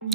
And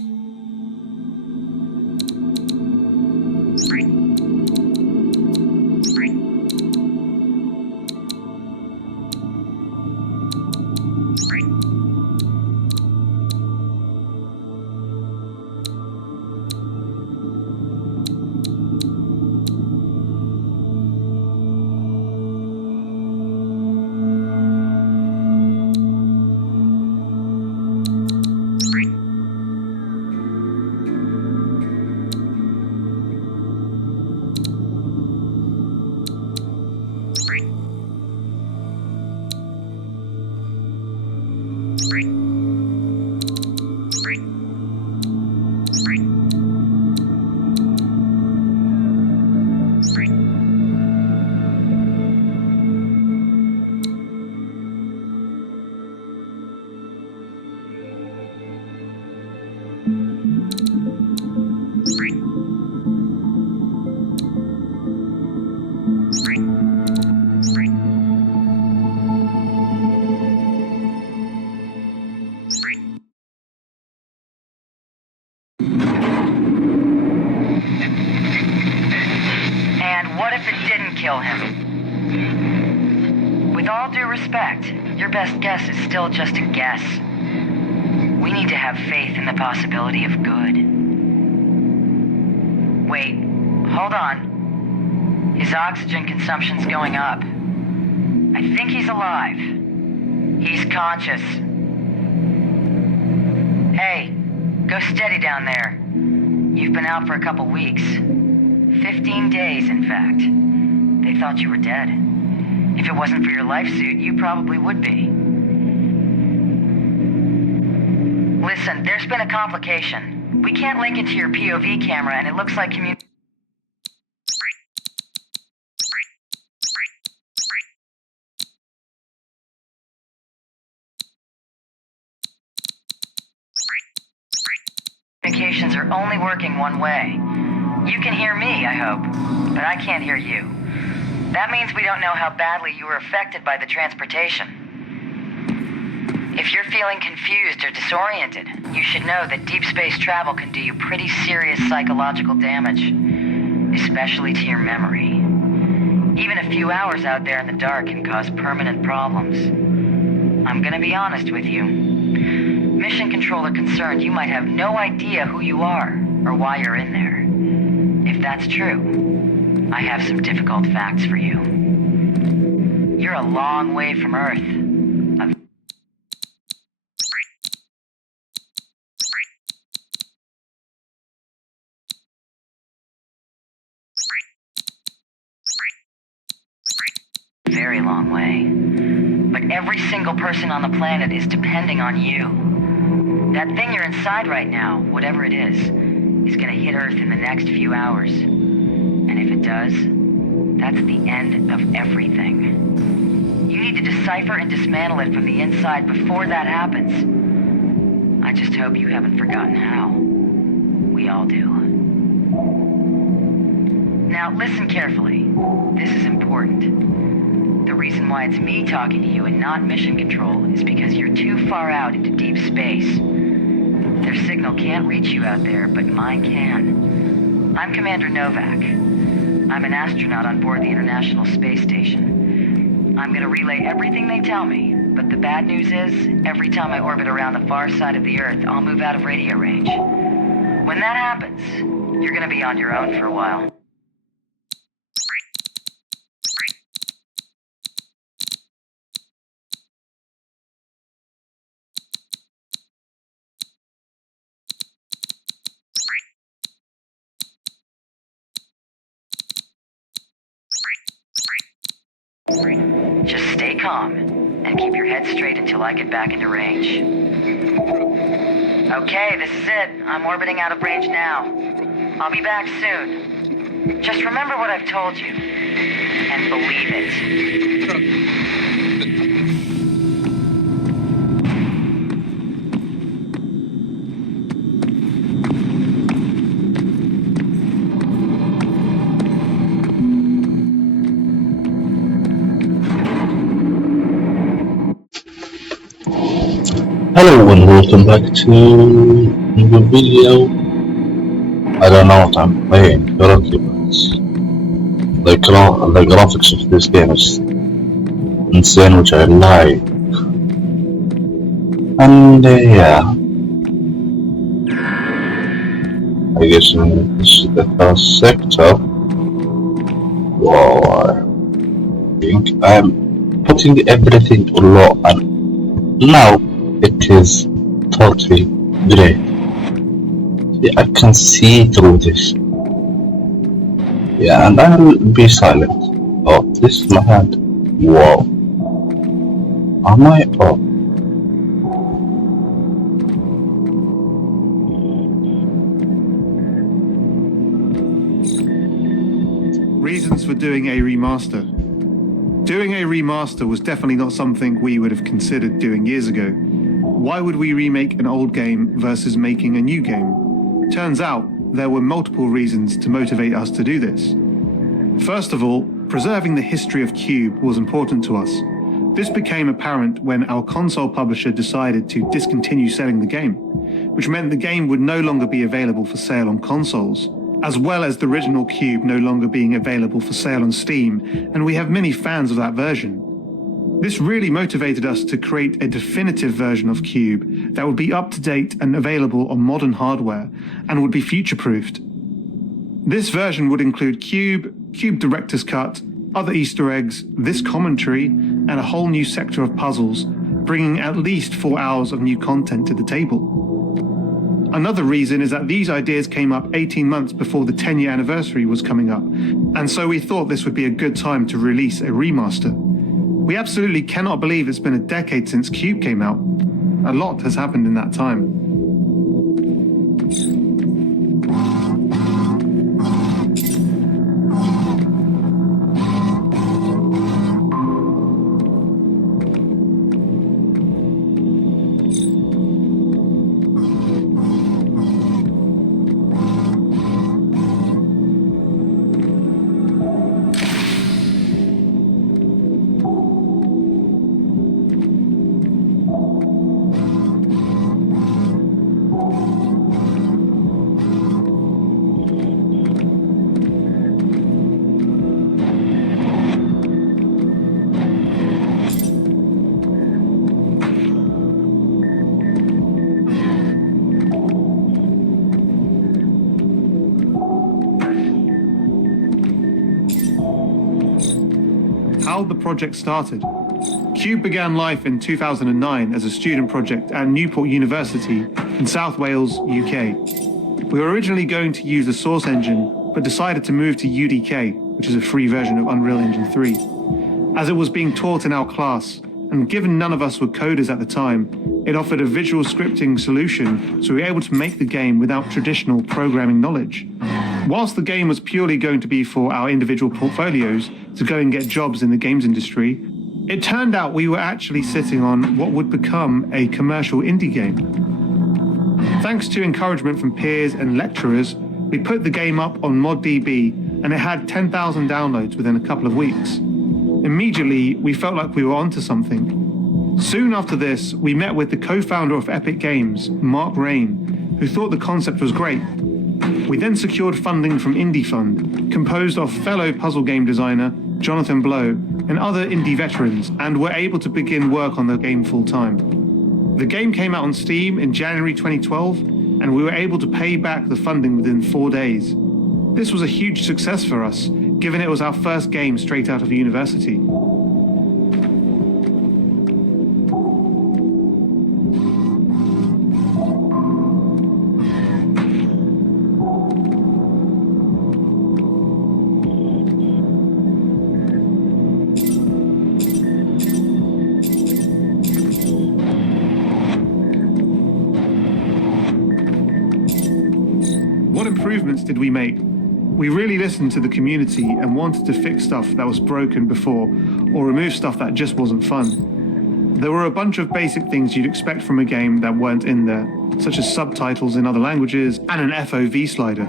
what if it didn't kill him? With all due respect, your best guess is still just a guess. We need to have faith in the possibility of good. Wait, hold on. His oxygen consumption's going up. I think he's alive. He's conscious. Hey, go steady down there. You've been out for a couple weeks. 15 days, in fact. They thought you were dead. If it wasn't for your life suit, you probably would be. Listen, there's been a complication. We can't link it to your POV camera, and it looks like communications are only working one way. You can hear me, I hope, but I can't hear you. That means we don't know how badly you were affected by the transportation. If you're feeling confused or disoriented, you should know that deep space travel can do you pretty serious psychological damage, especially to your memory. Even a few hours out there in the dark can cause permanent problems. I'm gonna be honest with you. Mission control are concerned you might have no idea who you are or why you're in there. If that's true, I have some difficult facts for you. You're a long way from Earth. A very long way. But every single person on the planet is depending on you. That thing you're inside right now, whatever it is gonna hit Earth in the next few hours. And if it does, that's the end of everything. You need to decipher and dismantle it from the inside before that happens. I just hope you haven't forgotten how. We all do. Now listen carefully. This is important. The reason why it's me talking to you and not mission control is because you're too far out into deep space. Their signal can't reach you out there, but mine can. I'm Commander Novak. I'm an astronaut on board the International Space Station. I'm gonna relay everything they tell me, but the bad news is, every time I orbit around the far side of the Earth, I'll move out of radio range. When that happens, you're gonna be on your own for a while. Just stay calm and keep your head straight until I get back into range. Okay, this is it. I'm orbiting out of range now. I'll be back soon. Just remember what I've told you, and believe it. Hello and welcome back to In the video, I don't know what I'm playing currently, but the graphics of this game is insane, which I like. And yeah, I guess this is the first sector. Wow, I think I'm putting everything low, and now it is totally great. I can see through this. Yeah, and I'll be silent. Oh, this is my hand. Wow. Am I? Oh. Reasons for doing a remaster. Doing a remaster was definitely not something we would have considered doing years ago. Why would we remake an old game versus making a new game? Turns out there were multiple reasons to motivate us to do this. First of all, preserving the history of Q.U.B.E was important to us. This became apparent when our console publisher decided to discontinue selling the game, which meant the game would no longer be available for sale on consoles, as well as the original Q.U.B.E no longer being available for sale on Steam, and we have many fans of that version. This really motivated us to create a definitive version of Q.U.B.E that would be up to date and available on modern hardware, and would be future-proofed. This version would include Q.U.B.E, Q.U.B.E Director's Cut, other Easter eggs, this commentary, and a whole new sector of puzzles, bringing at least 4 hours of new content to the table. Another reason is that these ideas came up 18 months before the 10-year anniversary was coming up, and so we thought this would be a good time to release a remaster. We absolutely cannot believe it's been a decade since Q.U.B.E came out. A lot has happened in that time. How the project started. Q.U.B.E began life in 2009 as a student project at Newport University in South Wales, UK. We were originally going to use the Source engine, but decided to move to UDK, which is a free version of Unreal Engine 3, as it was being taught in our class, and given none of us were coders at the time, it offered a visual scripting solution, so we were able to make the game without traditional programming knowledge. Whilst the game was purely going to be for our individual portfolios to go and get jobs in the games industry, it turned out we were actually sitting on what would become a commercial indie game. Thanks to encouragement from peers and lecturers, we put the game up on ModDB, and it had 10,000 downloads within a couple of weeks. Immediately, we felt like we were onto something. Soon after this, we met with the co-founder of Epic Games, Mark Rain, who thought the concept was great. We then secured funding from Indie Fund, composed of fellow puzzle game designer Jonathan Blow and other indie veterans, and were able to begin work on the game full-time. The game came out on Steam in January 2012, and we were able to pay back the funding within 4 days. This was a huge success for us, given it was our first game straight out of university. What improvements did we make? We really listened to the community and wanted to fix stuff that was broken before, or remove stuff that just wasn't fun. There were a bunch of basic things you'd expect from a game that weren't in there, such as subtitles in other languages and an FOV slider.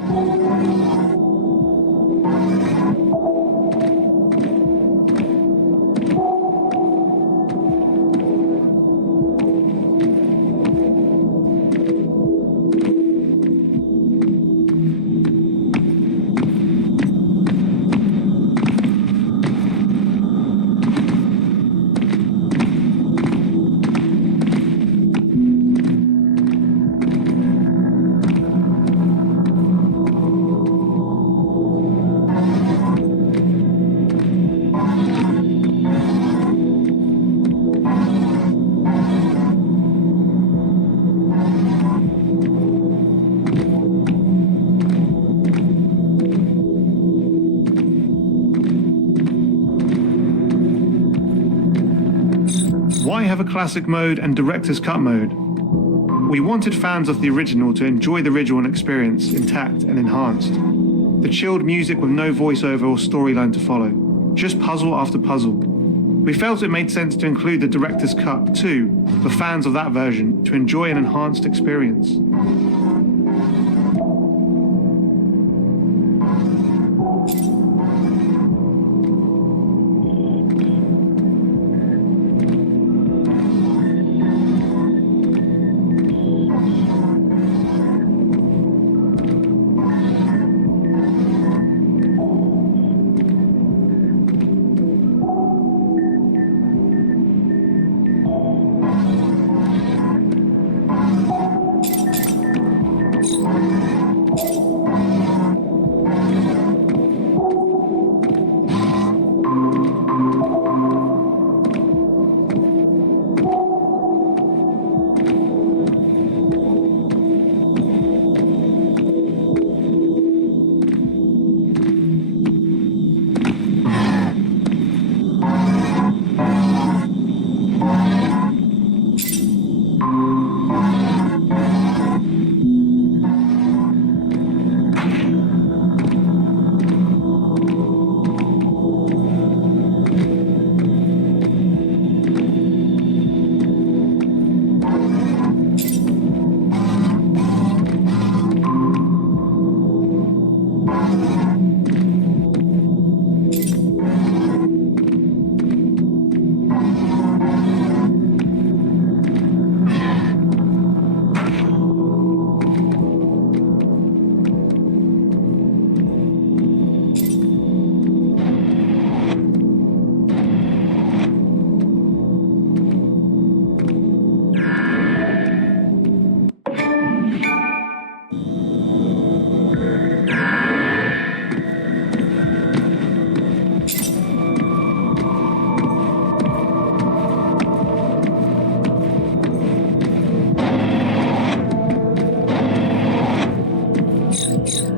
Why have a classic mode and director's cut mode? We wanted fans of the original to enjoy the original experience intact and enhanced. The chilled music with no voiceover or storyline to follow, just puzzle after puzzle. We felt it made sense to include the director's cut too, for fans of that version to enjoy an enhanced experience.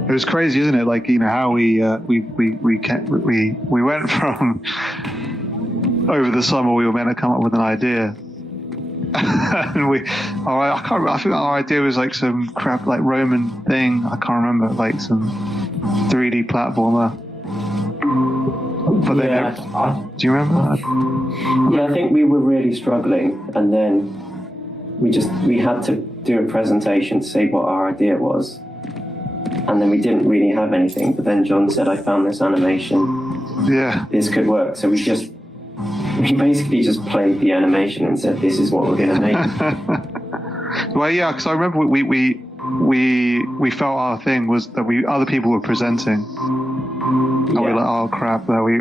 It was crazy, isn't it? Like, you know, how we went from over the summer we were meant to come up with an idea, and I can't remember, I think our idea was like some crap like Roman thing. I can't remember, like some 3D platformer. But then, do you remember? Yeah, I think we were really struggling, and then we had to do a presentation to say what our idea was. And then we didn't really have anything, but then John said, I found this animation. Yeah. This could work. So we basically just played the animation and said, this is what we're going to make. Well, yeah, because I remember we felt our thing was that other people were presenting. And we were like, oh crap, our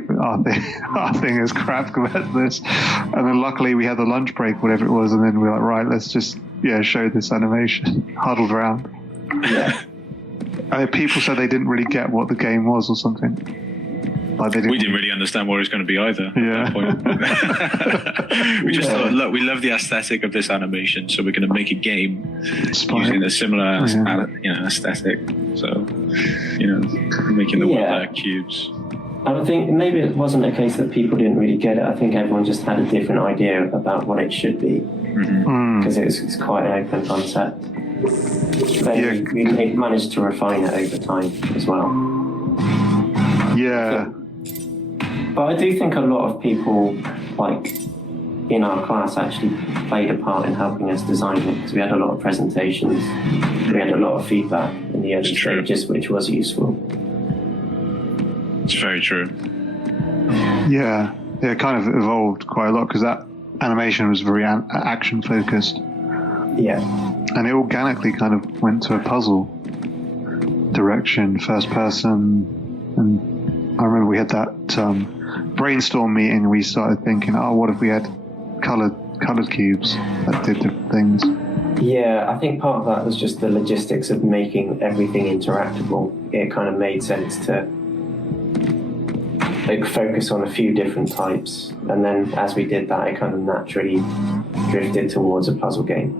thing is crap compared to this. And then luckily we had the lunch break, whatever it was, and then we were like, right, let's just show this animation. Huddled around. Yeah. I mean, people said they didn't really get what the game was or something. Like we didn't really understand what it was going to be either. Yeah. At that point. We just thought, look, we love the aesthetic of this animation, so we're going to make a game using a similar aesthetic. So, making the world cubes. I think maybe it wasn't a case that people didn't really get it. I think everyone just had a different idea about what it should be. Because it's quite an open concept. We managed to refine it over time as well. Yeah. But I do think a lot of people, like in our class, actually played a part in helping us design it, because we had a lot of presentations, we had a lot of feedback in the early stages, which was useful. It's very true. Yeah, it kind of evolved quite a lot, because that animation was very action focused. Yeah. And it organically kind of went to a puzzle direction, first person. And I remember we had that brainstorm meeting. We started thinking, what if we had colored cubes that did different things? Yeah, I think part of that was just the logistics of making everything interactable. It kind of made sense to focus on a few different types, and then as we did that, it kind of naturally drifted towards a puzzle game.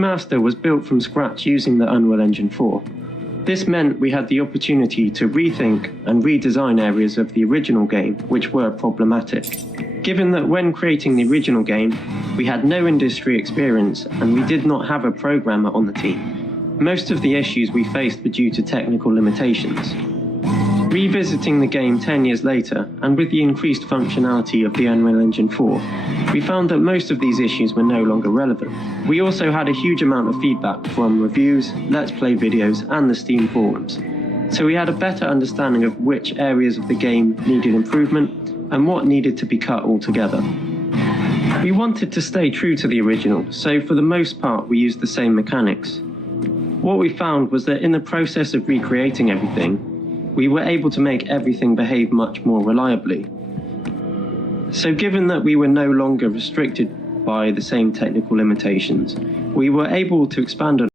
remaster was built from scratch using the Unreal Engine 4. This meant we had the opportunity to rethink and redesign areas of the original game which were problematic. Given that when creating the original game, we had no industry experience and we did not have a programmer on the team, most of the issues we faced were due to technical limitations. Revisiting the game 10 years later, and with the increased functionality of the Unreal Engine 4, we found that most of these issues were no longer relevant. We also had a huge amount of feedback from reviews, Let's Play videos, and the Steam forums. So we had a better understanding of which areas of the game needed improvement, and what needed to be cut altogether. We wanted to stay true to the original, so for the most part we used the same mechanics. What we found was that in the process of recreating everything, we were able to make everything behave much more reliably. So given that we were no longer restricted by the same technical limitations, we were able to expand on